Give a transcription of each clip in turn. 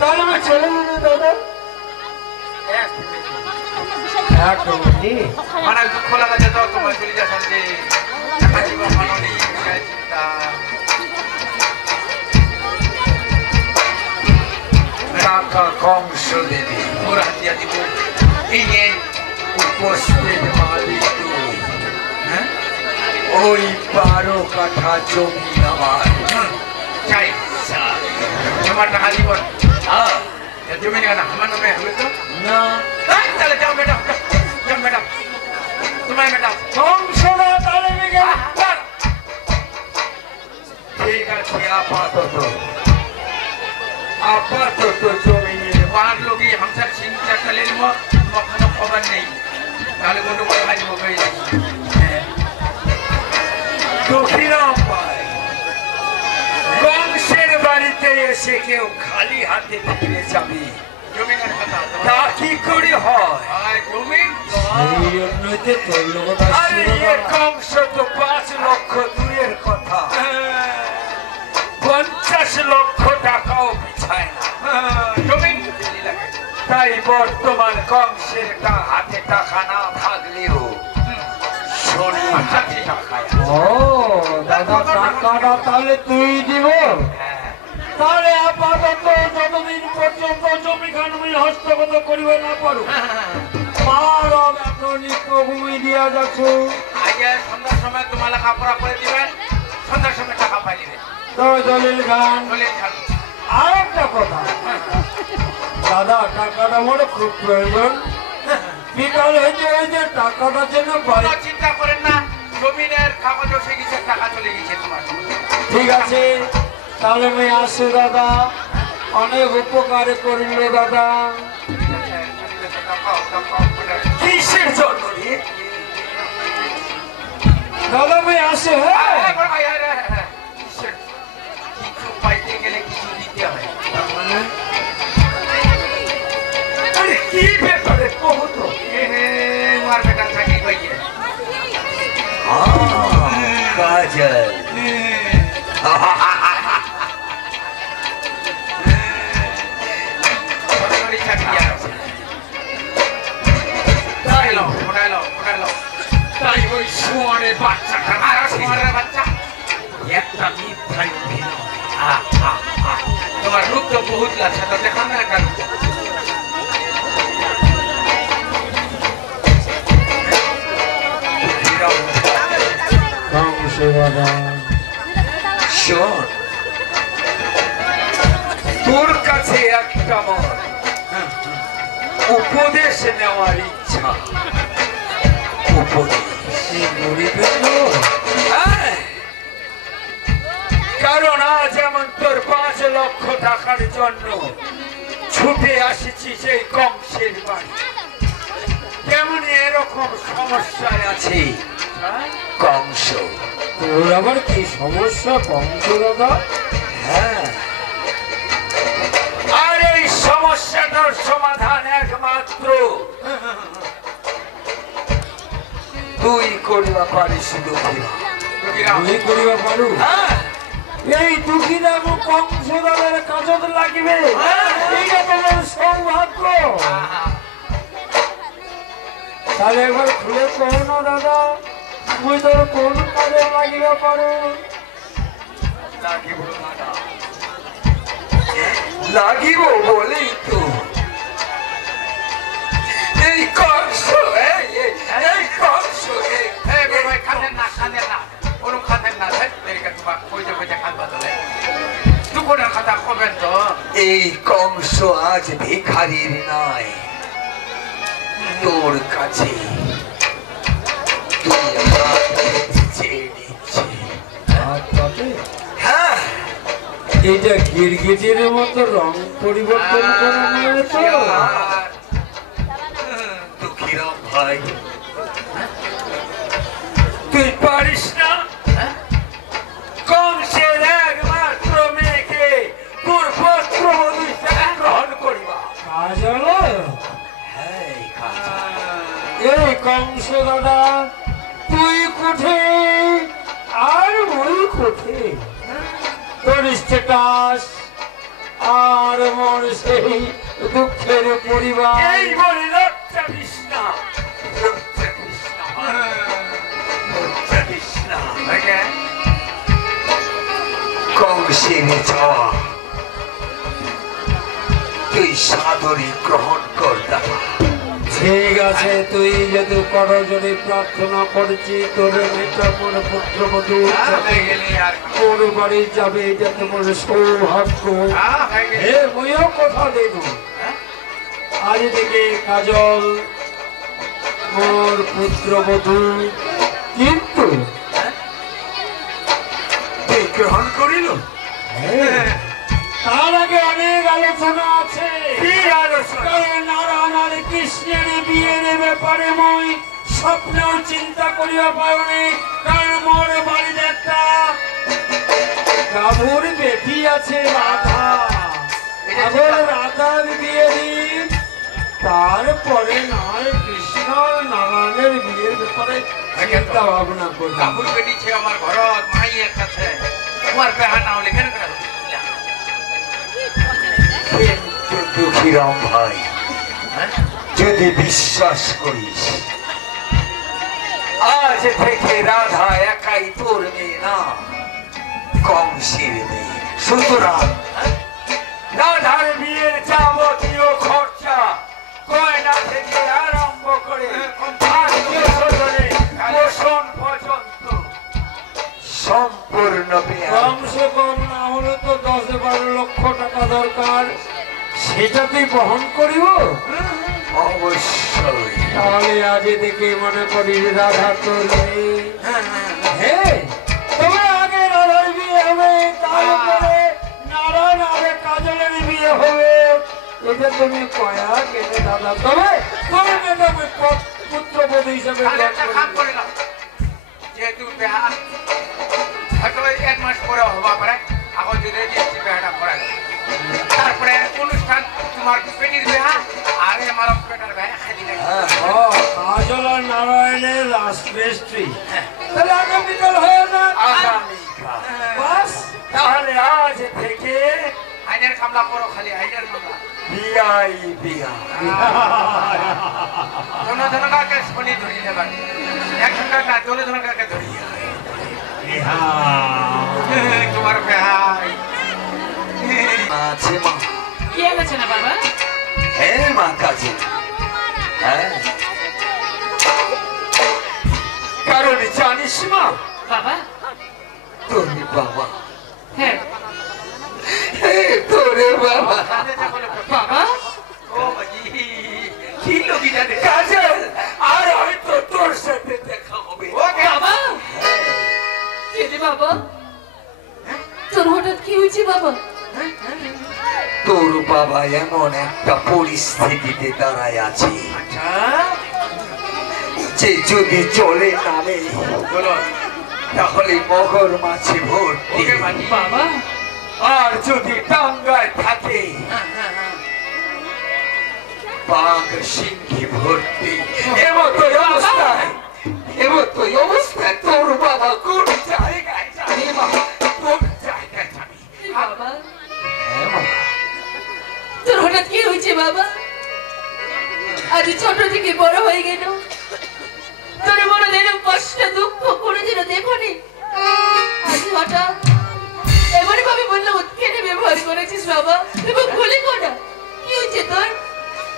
তাহলে আমি চলে যাবো দাদা। মানে দুঃখ লাগাতে তো তোমার চলে যাচ্ছেন যে জীবন মাননী চিন্তা টাকা কংস দেবী ওর হাতিয়া দিব এই নিয়ে উপস্থিত মালিক তুই। ওই 12 কাঠা জমি আমার চাই তোমার টাকা দিব জমি না আমার নামে হবে তো না। তাহলে যাও ম্যাডাম যাও ম্যাডাম তোমার ম্যাডাম কংস না তাহলে ঠিক আছে। আপাতত জমি নিয়ে वहाँ लोग हमसे चिंता चले কোনো খবর নেই তাহলে কোনো বড় ভাই হবে দক্ষিণাম পায় কংসের বাড়িতে এসে কেউ খালি হাতে ফিরে যাবে জমিনের কথা তা কি করে হয়? জমিন আরে এ কংস তো 5 লক্ষ দূরের কথা 50 লক্ষ টাকাও পিছায় না। জমিন তাই বর্তমান কংসের হাতে টাকা না থাকলেও শনি হাতে টাকা। ও দাদা টাকাটা তাহলে তুই দিব? তাহলে আপাতত যতদিন পর্যন্ত জমি খানমি হস্তগত করিবে না পারো আর এখন নিত্যভূমি দিয়া যাচ্ছ। আগে সন্ধ্যার সময় তোমার লেখাপড়া করে দিবেন সন্ধ্যার সময় টাকা পাই দিবেন তো দলিল গান। দলিল খান আর একটা কথা দাদা টাকাটা আমার খুব প্রয়োজন। বিকাল হয়েছে ওই যে টাকাটার জন্য কোনো চিন্তা করেন না জমিনের কাগজ এসে গেছে টাকা চলে গেছে তোমার ঠিক আছে তাহলে আমি আসি দাদা। অনেক উপকার করিল দাদা। কিসের জন্য দাদা আমি আসে? কিছু পাইতে গেলে কিছু দিতে হয় কি ব্যাপারে কহো তো? তোমার বেটা থাকি কইয়ে কাজল সরকারি চাকরি আছে তাই ওই শুয়ারের বাচ্চাটা তোমার বাচ্চা একটা মিথ্যাই অভিনয়। তোমার রূপ তো বহুত লাগছে তো দেখান না একটা রূপ শোন তোর কাছে একটা আমার উপদেশ নেওয়ার ইচ্ছা। উপদেশ কারণ আজ যেমন তোর 5 লক্ষ টাকার জন্য ছুটে আসিছি সেই কংসের বাড়ি তেমনি এরকম সমস্যায় আছে কংস। তোর আবার কি সমস্যা কংস দাদা? হ্যাঁ আর এই সমস্যাটার সমাধান একমাত্র তুই করিবা পারিস। দুঃখী করিবা পারু? হ্যাঁ এই দুঃখীরা কংস দাদার কাজত লাগিবে এইটা তোমার সৌভাগ্য। তাহলে একবার খুলে কহ না দাদা তুই তোর কোন কাজে লাগিবে পারো? লাগিব বলেই তো এই কংস এই কংস খাতেন না কোনো খাতেন না তোমার কইতে কইতে খাত বদলে দুপুরের কথা কবেন তো এই কংস আজ ভিখারির নয় তোর কাছে তুই চেয়ে নিচ্ছি। হ্যাঁ এটা গিরগিটির মতো রং পরিবর্তন করে নিয়েছে দুঃখীরাম ভাই। তুই পারিস না কংসের একমাত্র মেয়েকে তোর পুত্র হিসেবে গ্রহণ করিবা? এই কংস দাদা তুই কোঠে আর ওই কোঠে তোর স্ট্যাটাস আমার মন সেই দুঃখের পরিবার। এই বলে লজ্জা দিস না, লজ্জা দিস না, লজ্জা দিস না। কংসের যাওয়া তুই সাদরে গ্রহণ কর দাদা। ঠিক আছে, তুই যদি করজনে প্রার্থনা করছি তোর মেয়েটা মোর পুত্রবধূ তোর বাড়ি যাবে, এটা তোমার সৌভাগ্য। হে ময়ও কথা দেব, আজ থেকে কাজল মোর পুত্রবধূ, কিন্তু তুই গ্রহণ করিল? তার আগে অনেক আলোচনা আছে। কি আলোচনা? নারায়ণ আর কৃষ্ণের বিয়ের ব্যাপারে মই স্বপ্নেও চিন্তা করিয়া পাইনি, কারণ মোর বাড়িতে একটা গাভুর বেটি আছে রাধা। আবার রাধার বিয়ে দিন, তারপরে নয় কৃষ্ণ নারায়ণের বিয়ের ব্যাপারে চিন্তা ভাবনা করি। কাপুর বেটি ছে আমার ঘরত মাইয়ের কাছে, তোমার বেহা না হলে কেন করা? কিন্তু দুঃখীরাম ভাই, যদি বিশ্বাস করিস আজ থেকে রাধা একাই তোর মেয়ে না, কংসের মেয়ে। সুতরাং রাধার বিয়ের যাবতীয় খরচা গয়না থেকে আরম্ভ করে পোষণ পর্যন্ত সম্পূর্ণ কমসে কম না হলে তো 10-12 লক্ষ টাকা দরকার, সেটা তুই বহন করিব। অবশ্যই। তাহলে আজ দেখে মনে করি রাধা তোর মেয়ে। হ্যাঁ, তবে আগে রাধার বিয়ে হবে, তারপরে নারায়ণ আগে কাজলের বিয়ে হবে। এটা তুমি কয়া কেটে দাদা, তবে তবে মেয়েটাকে পুত্রবধূ হিসেবে যেহেতু বেহা হয়তো 1 মাস পরে হবা পারে, এখন যদি বেহাটা করা তারপরে অনুষ্ঠান তোমার পেটির বেহা আর আমার পেটার বেহা খালি কাজল আর নারায়ণের লাস্ট রেজিস্ট্রি, তাহলে আগামীকাল হয়ে না? আগামীকাল। বাস, তাহলে আজ থেকে আইনের কামলা করো, খালি আইনের কামলা। বিয়াই বিয়া জনজনকাকে শনি ধরি নেবার, একজনকার না জনজনকাকে ধরি তোমার বেহাই আছে মা। কি হয়েছে না বাবা? হ্যাঁ মা, কাজে। হ্যাঁ, কারণ জানিস মা, বাবা তোর বাবা, হ্যাঁ তোরে বাবা বাবা ও বাজি কি লোকি জানে কাজল, আর হয়তো তোর সাথে দেখা হবে। বাবা কে রে বাবা? তোর হঠাৎ কি হয়েছে বাবা? তোর বাবা এমন একটা পরিস্থিতিতে দাঁড়ায় আছে যে যদি চলে নামে তাহলে মগর মাছে ভর্তি, বাবা আর যদি টাঙ্গায় থাকে বাঘ সিংহে ভর্তি। এমতই অবস্থায় তোর বাবা কোন জায়গায় যাবে মা? কোন জায়গায় যাবে বাবা? হ্যাঁ মা। তোর হঠাৎ কি হয়েছে বাবা? আজ ছোট থেকে বড় হয়ে গেল, তোর বড় দিন কষ্ট দুঃখ কোনোদিন দেখনি, আজ হঠাৎ এমন ভাবে বললে উৎকেনে ব্যবহার করেছিস বাবা, এবং ভুলে কোনা কি হয়েছে তোর?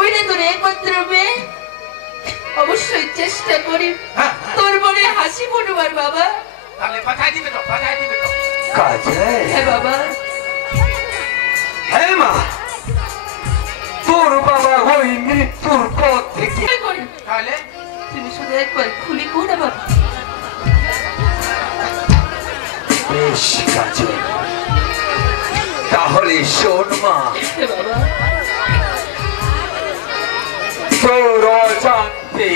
ওইটা তোর একমাত্র মেয়ে, অবশ্যই চেষ্টা করি তোর মনে হাসি ফুটবার বাবা। তাহলে বাধাই দিবে তো, বাধাই দিবে তো কাজে। হ্যাঁ বাবা। হ্যাঁ মা, তোর বাবা ওই মৃত্যুর পথ থেকে তাহলে তুমি শুধু একবার খুলি কো না বাবা। বেশ কাজে, তাহলে শোন মা, হ্যাঁ বাবা। তোর অজান্তে,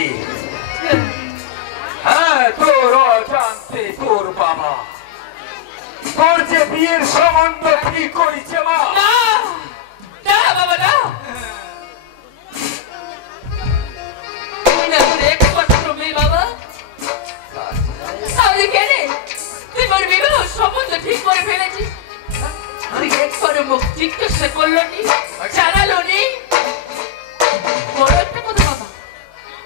হ্যাঁ তোর অজান্তে তোর বাবা তোর যে বিয়ের সম্বন্ধ ঠিক করেছে মা। না না বাবা না, তুই না তোর একমাত্র মেয়ে বাবা, তাহলে কেন তুই মোর বিবাহ সম্বন্ধ ঠিক করে ফেলেছিস? তুই একবারও মুখ জিজ্ঞাসা করলো নি, জানালো নি। বড় একটা কথা বাবা,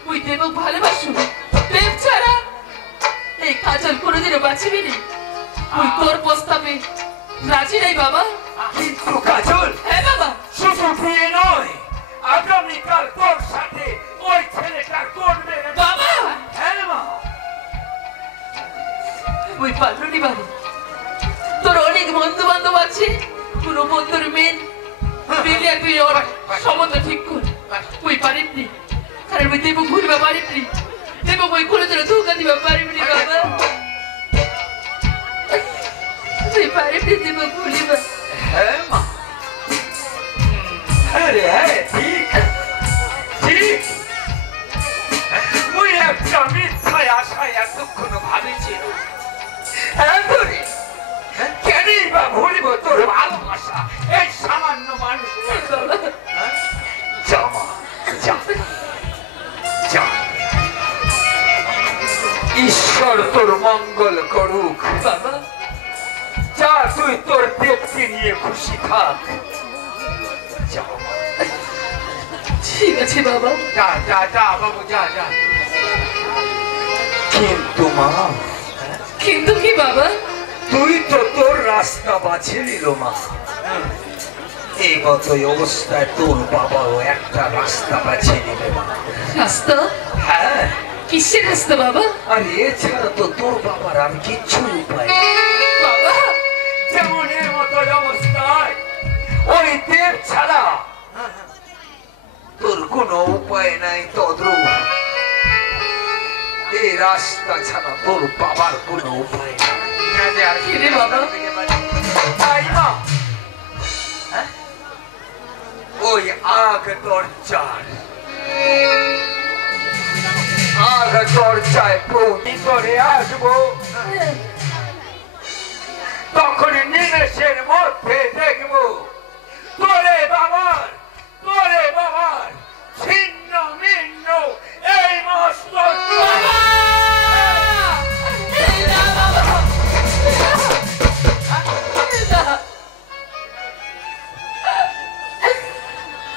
ওই দেবক ভালোবাসু, দেব ছাড়া এই কাজল কোনোদিনও বাঁচিবি নি। ওই তোর প্রস্তাবে রাজি নাই বাবা। কিন্তু কাজল, হ্যাঁ বাবা, শুধু বিয়ে নয়, আগামীকাল তোর সাথে ওই ছেলেটা করবে বাবা। হ্যাঁ মা। ওই পারলি বাবা, তোর অনেক বন্ধু বান্ধব আছে, কোনো বন্ধুর মেয়ে মিলিয়া তুই ওর সম্বন্ধ ঠিক কর। ওই পারিবনি, কারণ ওই দেব ঘুরবা পারিবনি, দেব ওই করে তোর ধোকা দিবা পারিবনি বাবা। তুই পারিবনি দেব ভুলিবা। হ্যাঁ মা, আরে হ্যাঁ, ঠিক ঠিক। মুই একটা মিথ্যায় আশায় এতক্ষণ ভাবিছিল, এতরে কেনই বা ভুলিব তোর ভালোবাসা এই সামান্য মানুষ। যা মা, যা যা, ঈশ্বর তোর মঙ্গল করুক বাবা যা, তুই তোর দেবকে নিয়ে খুশি থাক। যা ঠিক আছে বাবা। যা যা যা বাবু, যা যা। কিন্তু মা, কিন্তু কি বাবা? তুই তো তোর রাস্তা বাছে নিল মা। এই মতোই অবস্থায় তোর বাবাও একটা রাস্তা বাছে নিবে মা। রাস্তা? হ্যাঁ, কিসের রাস্তা বাবা? আর এছাড়া তো তোর বাবার আর কিচ্ছু উপায় নেই। বাবা যেমন এর মতো অবস্থায় ওই দেব ছাড়া তোর কোনো উপায় নাই, তদ্রূপ এই রাস্তা ছাড়া তোর বাবার কোনো উপায় নাই। কি রে বাবা? তাই না? হ্যাঁ? ওই আগ দরজার দরজায় ভিতরে আসবো, তখন নিমেষের মধ্যে দেখবো তোরে বাবার ছিন্ন ভিন্ন এই মস্ত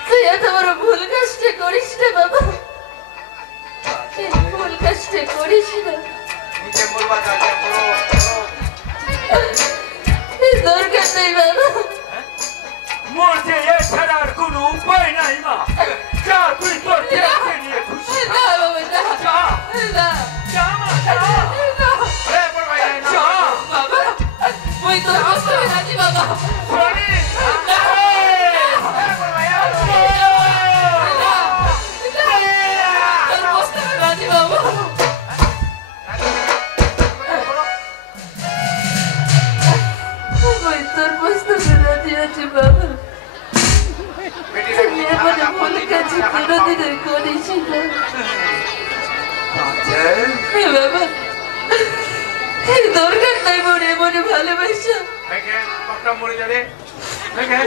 তুই এত বড় ভুল কাজটা করিস না বাবা, ভুল কাজটা করিস না। দরকার নেই বাবা, মোর যে এছাড়া আর কোনো উপায় নাই মা। যা, তুই তোর দেবকে নিয়ে খুশি না বাবা, না যা, না যা মা, যা। যা বাবা, ওই তোর প্রস্তাবে রাজি বাবা। শোনি, না, তোর প্রস্তাবে রাজি বাবা। ওই তোর প্রস্তাবে রাজি আছে বাবা। তুই এমন ভুল কাজ কোনোদিনও করিস না। হ্যাঁ বাবা, এই দরকার নাই মনে মনে ভালোবাসা।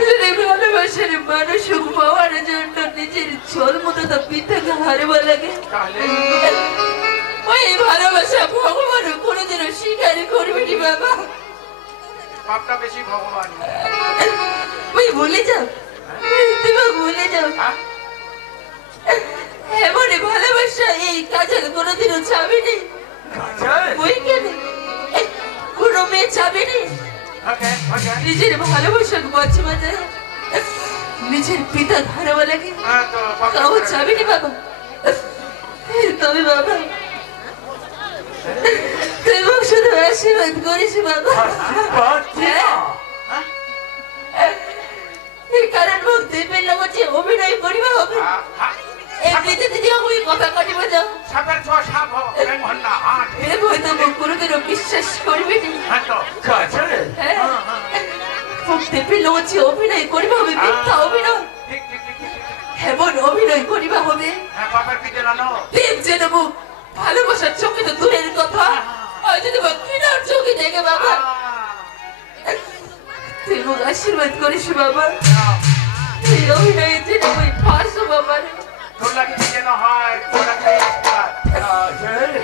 যদি ভালোবাসার মানুষ পাওয়ার জন্য নিজের জন্মদাতা পিতাকে হারবা লাগে, ওই ভালোবাসা ভগবান কোনোদিনও স্বীকার করবে নি বাবা। বেশি ভগবান ওই ভুলে যাও, তুমি ভুলে যাও। এমন ভালোবাসা এই কাজল কোনোদিনও চাবিনি। ওই কেন কোনো মেয়ে চাবিনি নিজের ভালোবাসাকে বাঁচে বাঁচে নিজের পিতা হারাবা লাগে, তাও চাবিনি বাবা। তবে বাবা তুমি শুধু আশীর্বাদ করিস বাবা। কারণ মুখ দেবের লগতে অভিনয় করিবা হবে, এমনিতে দিদি ওই কথা কাটিবা যাও। এর হয়তো মুখ কোনোদিনও বিশ্বাস করবি না। মুখ দেবের লগতে অভিনয় করিবা হবে, মিথ্যা অভিনয়, এমন অভিনয় করিবা হবে দেব যেন মুখ ভালোবাসার চোখে তো দূরের কথা, হয়তো তোমার ঘৃণার চোখে দেখে বাবা। তুই মুখ আশীর্বাদ করিস বাবা, এই অভিনয়ের জন্য ওই পাশো বাবা রে।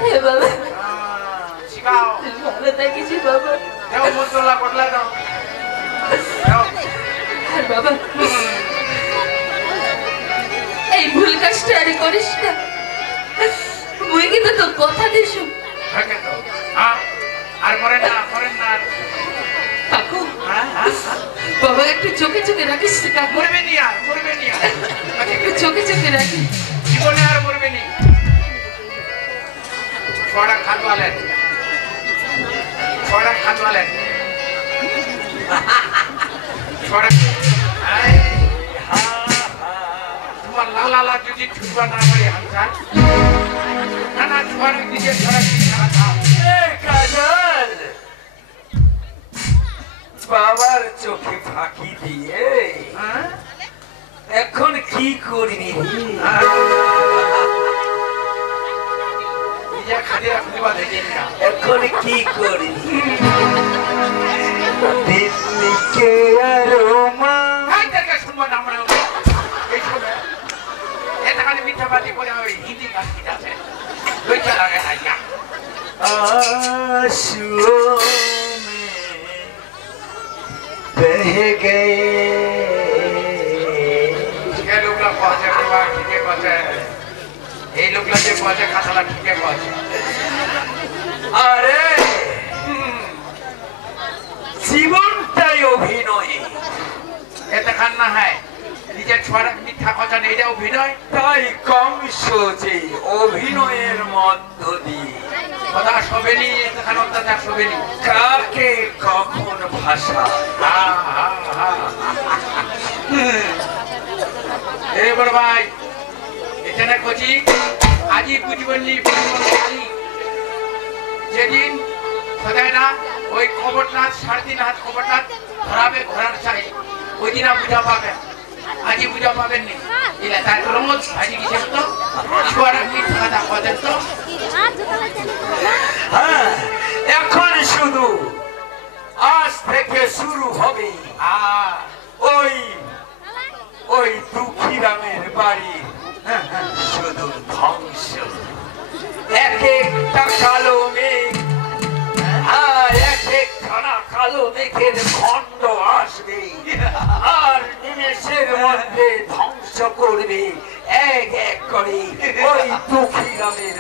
হে বাবা, তুই ভালো থাকিস বাবা। আর বাবা এই ভুল কাজটা আর করিস না। মুই কিন্তু তো কথা দিস আর করেন না কাকু। বাবা একটু চোখে চোখে রাখিস কাকু। মরবে নি আর একটু চোখে চোখে রাখিস। জীবনে আর মরবে নি। ছড়া খাতওয়ালেন তোমার লালা যদি ছুটবা না পারি হামসার না ছড়া নিজে ছড়া কাজল বাবার চোখে ফাঁকি দিয়ে এখন কি করবি? নিজে খালি রাখতে পারে এখন কি করবি? দিল্লিকে আরোমা শুনবো না আমরা এই শুনে এটা খালি মিথ্যাবাদী করে ওই হিন্দি গান কি আছে ওইটা লাগে না आंसुओं में बह गए। ये लोग ना पहुंचे के बाद ठीक है पहुंचे ये लोग ना जो पहुंचे खासा ठीक है पहुंचे अरे জীবনটাই অভিনয়। এটা খান্না है নিজের ছড়া মিথ্যা কথা নেই এটা অভিনয় তাই কম সোজে অভিনয়ের মধ্য দিয়ে কথা সবেনি এখানে অত্যাচার সবেনি কাকে কখন ভাষা এবার ভাই এখানে কচি আজই বুঝবেননি যেদিন খোদায় না ওই খবরনাথ 3.5 হাত খবরনাথ ধরাবে ঘোরার চাই ওই দিন বুঝা পাবেন আজই বুঝা পাবেননি এলা তাই রোজ আজই কিছু তো ছড়া মিথ্যা কথা বলেন তো হ্যাঁ এখন শুধু আজ থেকে শুরু হবে ওই ওই দুঃখীরামের বাড়ি শুধু ধ্বংস। এক একটা কালো মেঘ এক একখানা কালো মেঘের খণ্ড আসবে আর নিমেষের মধ্যে ধ্বংস করবে এক এক করে ওই দুঃখীরামের